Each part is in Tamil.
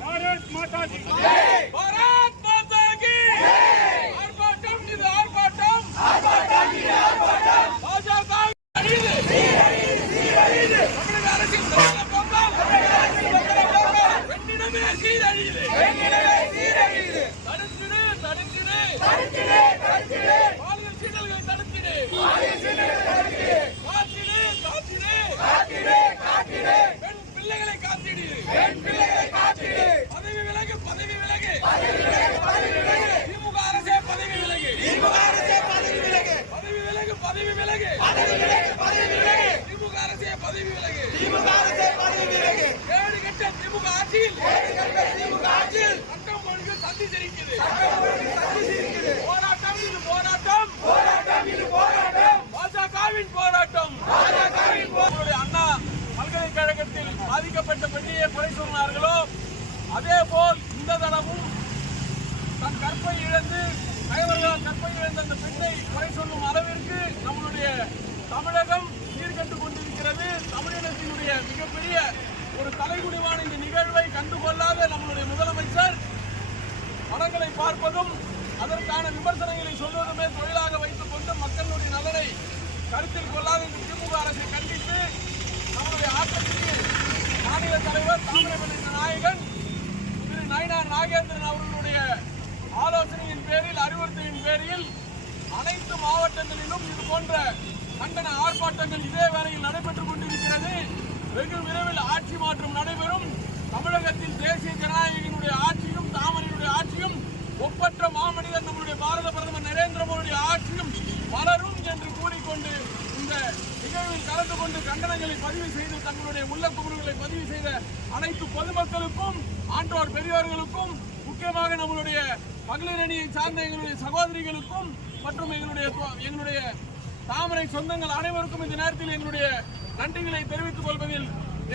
भारत माता की भारत माता की ஆர்ப்பாட்டம் இது ஆர்ப்பாட்டம் பாஜக தமிழக அரசின் பெண்ணிடமே சீரழியுது தடுத்திடு பாலியல் சீண்டல்களை தடுத்திடு பெண் பிள்ளைகளை காத்திடு பதவி விலகு திமுக அரசே பதவி விலகு திமுக அரசே பதவி விலகு கேடு கட்ட திமுக ஆட்சியில் சட்டம் ஒழுங்கு சந்தி தெரிக்கிறது போராட்டம் பாஜகவின் போராட்டம் அண்ணா பல்கலைக்கழகத்தில் பாதிக்கப்பட்ட பெண்ணையே குறை சொன்னார்களோ அதே போல் இந்த தளமும் தன் கற்பை இழந்து அந்த பெண்ணை குறை சொல்லும் அளவிற்கு நம்மளுடைய தமிழகம் சீர்கண்டு கொண்டிருக்கிறது. தமிழினத்தினுடைய மிகப்பெரிய ஒரு தலைகுனிவான இந்த நிகழ்வை கண்டுகொள்ளாத நம்மளுடைய முதலமைச்சர் படங்களை பார்ப்பதும் அதற்கான விமர்சனங்களை சொல்வதுமே தொழிலாக வைத்துக் கொண்டு மக்களுடைய நலனை கருத்தில் கொள்ளாத இந்த திமுக அரசை கண்டித்து நம்முடைய ஆட்டத்திற்கு மாநில தலைவர் தாமிரபரணி நாயகன் திரு நயினார் நாகேந்திரன் அவர்களுடைய ஆலோசனையின் பேரில் அறிவுறுத்தலின் பேரில் அனைத்து மாவட்டங்களிலும் இது போன்ற கண்டன ஆர்ப்பாட்டங்கள் இதே வேளையில் நடைபெற்றுக் கொண்டிருக்கிறது. வெகு விரைவில் ஆட்சி மாற்றம் நடைபெறும். தமிழகத்தில் தேசிய ஜனநாயகனுடைய ஆட்சியும் தாமரையுடைய ஆட்சியும் ஒப்பற்ற மாமனிதர் நம்முடைய பாரத பிரதமர் நரேந்திர மோடி ஆட்சியும் வளரும் என்று கூறிக்கொண்டு இந்த நிகழ்வில் கலந்து கொண்டு கண்டனங்களை பதிவு செய்து தங்களுடைய உள்ளக்குமுறுகளை பதிவு செய்த அனைத்து பொதுமக்களுக்கும் ஆன்றோர் பெரியோர்களுக்கும் முக்கியமாக நம்மளுடைய மகளிர் அணியை சார்ந்த எங்களுடைய சகோதரிகளுக்கும் மற்றும் எங்களுடைய தாமரை சொந்தங்கள் அனைவருக்கும் இந்த நேரத்தில் எங்களுடைய நன்றிகளை தெரிவித்துக் கொள்வதில்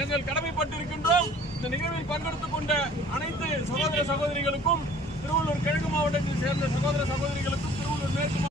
எங்கள் கடமைப்பட்டிருக்கின்றோம். இந்த நிகழ்வில் பங்கெடுத்துக் கொண்ட அனைத்து சகோதர சகோதரிகளுக்கும் திருவள்ளூர் கிழக்கு மாவட்டத்தில் சேர்ந்த சகோதர சகோதரிகளுக்கும் திருவள்ளூர் மேற்கு